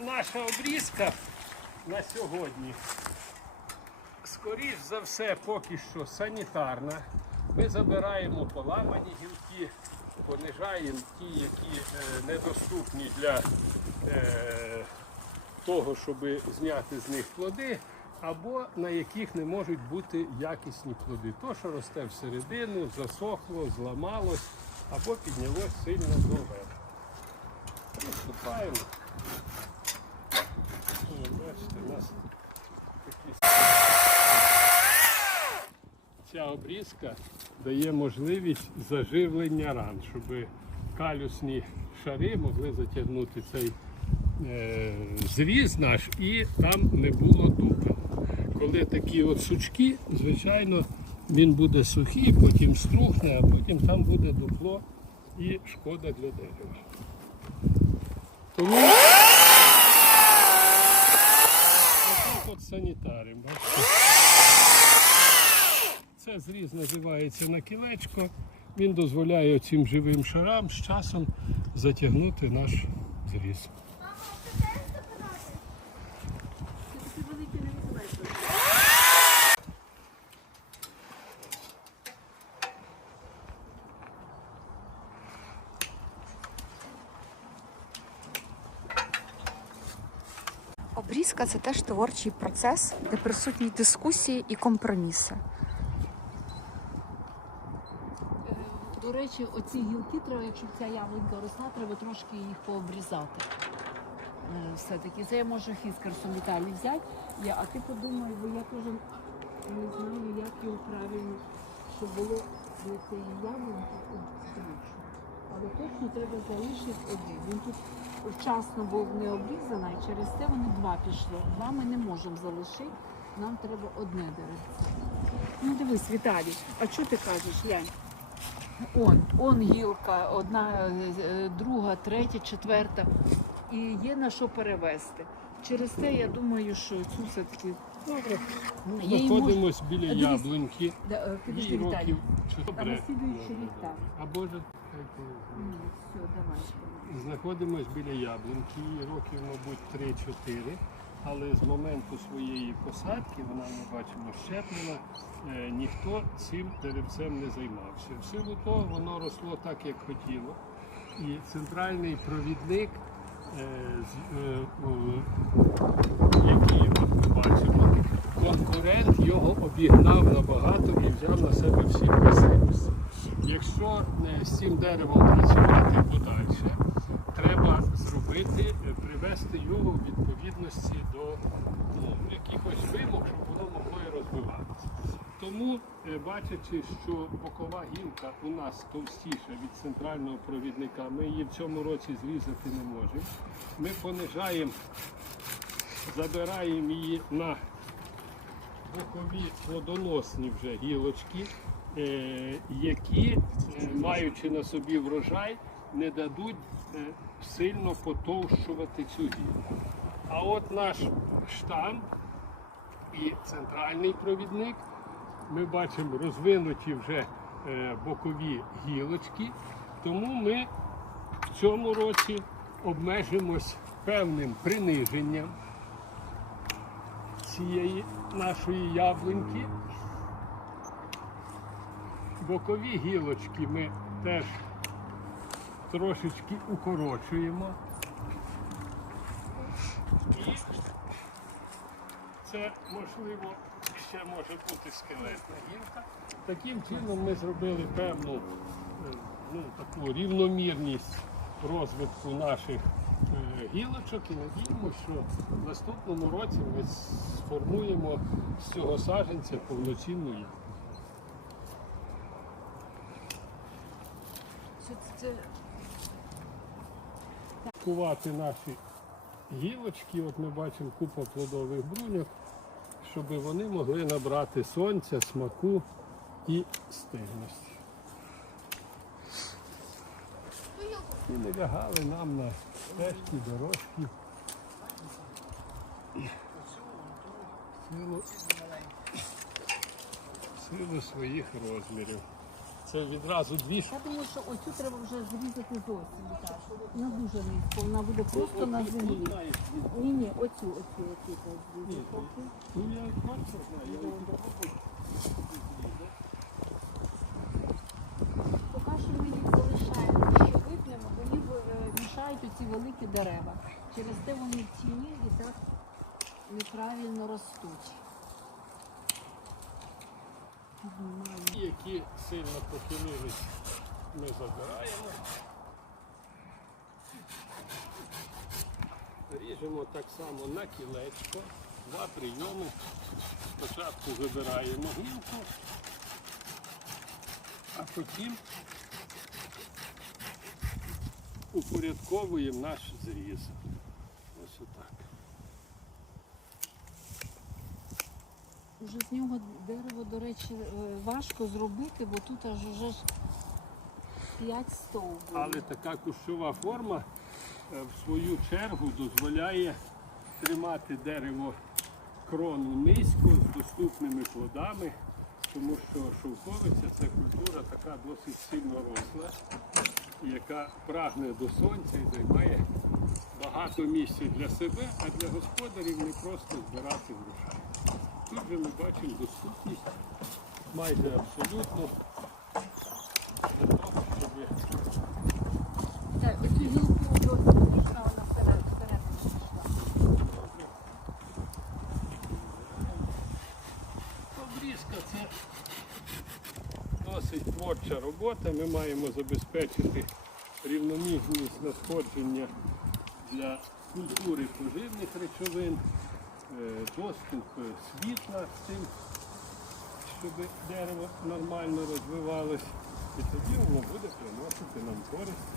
наша обрізка на сьогодні, скоріш за все, поки що санітарна. Ми забираємо поламані гілки, понижаємо ті, які е, недоступні для е, того, щоб зняти з них плоди, або на яких не можуть бути якісні плоди. То, що росте всередину, засохло, зламалось або піднялось сильно доверху. Приступаємо. О, Бачите, у нас такі Ця обрізка дає можливість заживлення ран, щоб калюсні шари могли затягнути цей е, зріз наш і там не було дупи. Коли такі от сучки, звичайно, він буде сухий, потім струхне, а потім там буде дупло і шкода для дерева. Тому от санітарим. Бачите? Це зріз називається на кілечко. Він дозволяє цим живим шарам з часом затягнути наш зріз. Обрізка це теж творчий процес, де присутні дискусії і компроміси. До речі, оці гілки треба, якщо ця яблунька росла, треба трошки їх пообрізати. Е, Все-таки це я можу фіскарсом Віталій взяти, я, а ти подумай, бо я теж не знаю, як його правильно, щоб було для цієї яблуньки обстрічно. Але точно треба залишити один. Він тут вчасно був не обрізаний, через це вони два пішло. Два ми не можемо залишити, нам треба одне дерево. Ну дивись, Віталій, а що ти кажеш, Янь? Он, он гілка, одна, е, друга, третя, четверта. І є на що перевести. Через це я думаю, що цю все-таки. Добре. Ми Я її знаходимось біля дивись, яблуньки. Да, е, Підожди, Віталій. добре. наслідуючий рік там. Або ж Ні, все, давай. знаходимось біля яблуньки, років, мабуть, 3-4. Але з моменту своєї посадки, вона ми бачимо щеплена, е, ніхто цим деревцем не займався. В силу того воно росло так, як хотіло. І центральний провідник, е, е, який ми бачимо, конкурент його обігнав набагато і взяв на себе всі властивості. Якщо е, цим деревом працювати подальше, треба зробити, привести його в відповідності до ну, якихось вимог, щоб воно могло і розвиватися. Тому, е, бачачи, що бокова гілка у нас товстіша від центрального провідника, ми її в цьому році зрізати не можемо. Ми понижаємо, забираємо її на бокові плодоносні вже гілочки, які, е, маючи на собі врожай, не дадуть е, сильно потовщувати цю гілку. А от наш штам і центральний провідник, ми бачимо розвинуті вже е, бокові гілочки, тому ми в цьому році обмежимось певним приниженням цієї нашої яблуньки. Бокові гілочки ми теж трошечки укорочуємо. І це можливо ще може бути скелетна гілка. Таким чином ми зробили певну е, ну, таку рівномірність розвитку наших е, гілочок і надіємося, що в наступному році ми сформуємо з цього саджанця повноцінну яблуку. Це, це, Кувати наші гілочки, от ми бачимо купа плодових бруньок, щоб вони могли набрати сонця, смаку і стильності. І не лягали нам на стежки, дорожки. Силу, силу своїх розмірів. Це відразу дві Я думаю, що оцю треба вже зрізати зовсім. Так. Вона дуже низько, вона буде просто на землі. Ні, ні, оцю, оцю, оцю так зрізати. поки. Ну я бачу, я не попробую. Поки що ми їх залишаємо, ще випнемо, їх е, мішають оці великі дерева. Через те вони в тіні і так неправильно ростуть. Які сильно похилились, ми забираємо. Ріжемо так само на кілечко, два прийоми. Спочатку вибираємо гілку, а потім упорядковуємо наш зріз. Уже з нього дерево, до речі, е, важко зробити, бо тут аж уже ж 5 стовбурів. Але така кущова форма е, в свою чергу дозволяє тримати дерево крону низько з доступними плодами, тому що шовковиця це культура така досить сильно росла, яка прагне до сонця і займає багато місця для себе, а для господарів не просто збирати врожай. Тут же ми бачимо доступність майже абсолютно для того, щоб Так, оцю гілку пішла, вона вперед, вперед пішла. Обрізка це досить творча робота. Ми маємо забезпечити рівномірність надходження для культури поживних речовин, доступ світла з тим, щоб дерево нормально розвивалось. І тоді воно буде приносити нам користь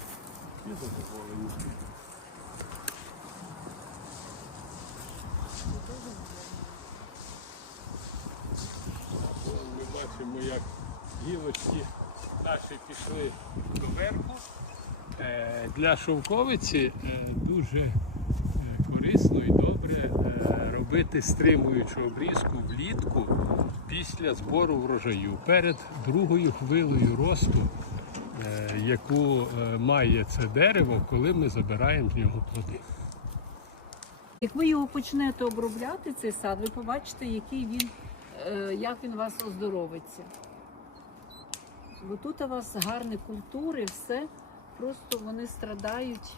і задоволення. Ми бачимо, як гілочки наші пішли доверху. Е, Для шовковиці е, дуже е, корисно і добре е, робити стримуючу обрізку влітку після збору врожаю. Перед другою хвилею росту, е, яку е, має це дерево, коли ми забираємо з нього плоди. Як ви його почнете обробляти, цей сад, ви побачите, який він, е, як він вас оздоровиться. Бо тут у вас гарні культури, все, просто вони страдають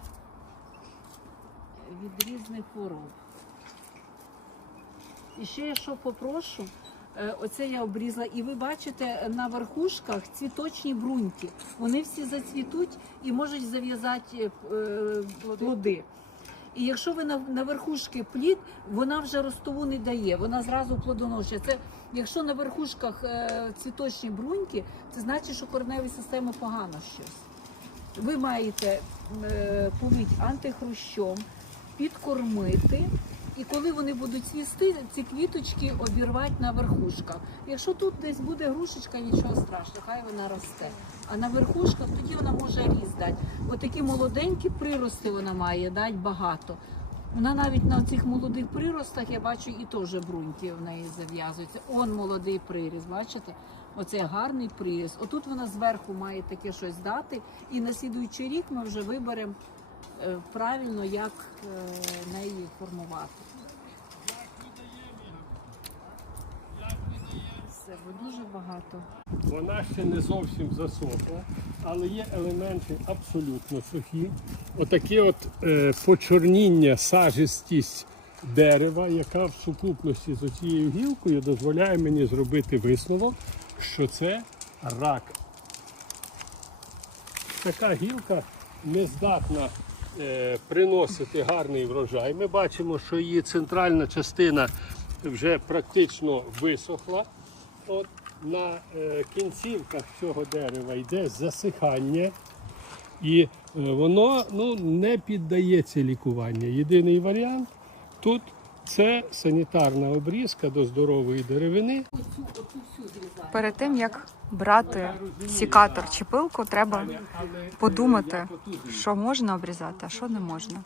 від різних хвороб. І ще я що попрошу, е, оце я обрізала, і ви бачите на верхушках цвіточні бруньки. Вони всі зацвітуть і можуть зав'язати е, плоди. І якщо ви на, на верхушки плід, вона вже ростову не дає, вона зразу плодоношує. Це якщо на верхушках е, цвіточні бруньки, це значить, що кореневій системі погано щось. Ви маєте е, полить антихрущом, підкормити. І коли вони будуть цвісти, ці квіточки обірвати на верхушках. Якщо тут десь буде грушечка, нічого страшного, хай вона росте. А на верхушках тоді вона може ріс дати. Отакі молоденькі прирости вона має дати багато. Вона навіть на цих молодих приростах, я бачу, і теж бруньки в неї зав'язуються. Он молодий приріс, бачите? Оце гарний приріс. Отут вона зверху має таке щось дати. І на слідуючий рік ми вже виберемо правильно, як е, неї формувати. Все, дуже багато. Вона ще не зовсім засохла, але є елементи абсолютно сухі. Отаке от е, почорніння, сажистість дерева, яка в сукупності з цією гілкою дозволяє мені зробити висновок, що це рак. Така гілка не здатна е, приносити гарний врожай. Ми бачимо, що її центральна частина вже практично висохла. От на е, кінцівках цього дерева йде засихання, і е, воно ну, не піддається лікуванню. Єдиний варіант тут це санітарна обрізка до здорової деревини. Перед тим як брати сікатор чи пилку, треба подумати, що можна обрізати, а що не можна.